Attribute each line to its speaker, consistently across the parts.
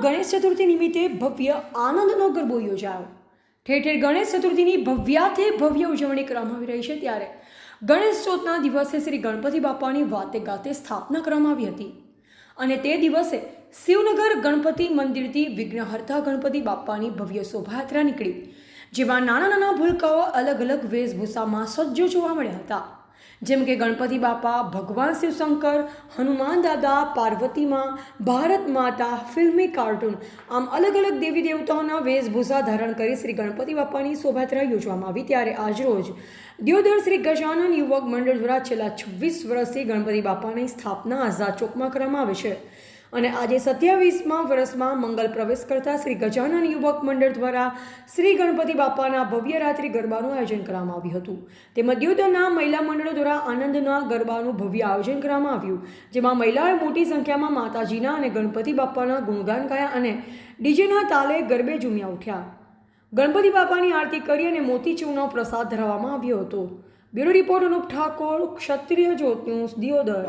Speaker 1: ગણેશ ચતુર્થી નિમિત્તે ભવ્ય આનંદનો ગરબો યોજાયો. ઠેર ઠેર ગણેશ ચતુર્થીની ભવ્યાથી ભવ્ય ઉજવણી કરવામાં આવી રહી છે ત્યારે ગણેશ ચોથના દિવસે શ્રી ગણપતિ બાપાની વાતે ગાતે સ્થાપના કરવામાં આવી હતી. અને તે દિવસે શિવનગર ગણપતિ મંદિરથી વિઘ્નહર્તા ગણપતિ બાપાની ભવ્ય શોભાયાત્રા નીકળી, જેમાં નાના નાના ભૂલકાઓ અલગ અલગ વેશભૂષામાં સજ્જો જોવા મળ્યા હતા. જેમ કે ગણપતિ બાપા, ભગવાન શિવશંકર હનુમાન દાદા પાર્વતીમાં ભારત માતા, ફિલ્મી કાર્ટૂન, આમ અલગ અલગ દેવી દેવતાઓના વેશભૂષા ધારણ કરી શ્રી ગણપતિ બાપાની શોભાયાત્રા યોજવામાં આવી ત્યારે આજરોજ દિયોદર શ્રી ગજાનન યુવક મંડળ દ્વારા છેલ્લા છવ્વીસ વર્ષથી ગણપતિ બાપાની સ્થાપના આઝાદ ચોકમાં કરવામાં આવે છે. અને આજે સત્યાવીસમાં વર્ષમાં મંગલ પ્રવેશ કરતા શ્રી ગજાનન યુવક મંડળ દ્વારા શ્રી ગણપતિ બાપાના ભવ્ય રાત્રિ ગરબાનું આયોજન કરવામાં આવ્યું હતું. તેમજ દ્યોદરના મહિલા મંડળો દ્વારા આનંદના ગરબાનું ભવ્ય આયોજન કરવામાં આવ્યું. જેમાં મહિલાઓએ મોટી સંખ્યામાં માતાજીના અને ગણપતિ બાપાના ગુણગાન ગાયા અને ડીજેના તાલે ગરબે ઝૂમ્યા ઉઠ્યા. ગણપતિ બાપાની આરતી કરી અને મોતીચૂરનો પ્રસાદ ધરાવવામાં આવ્યો હતો. Bureau report Anup Thakor, Kshatriya Jyot news, Deodar.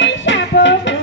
Speaker 2: મતો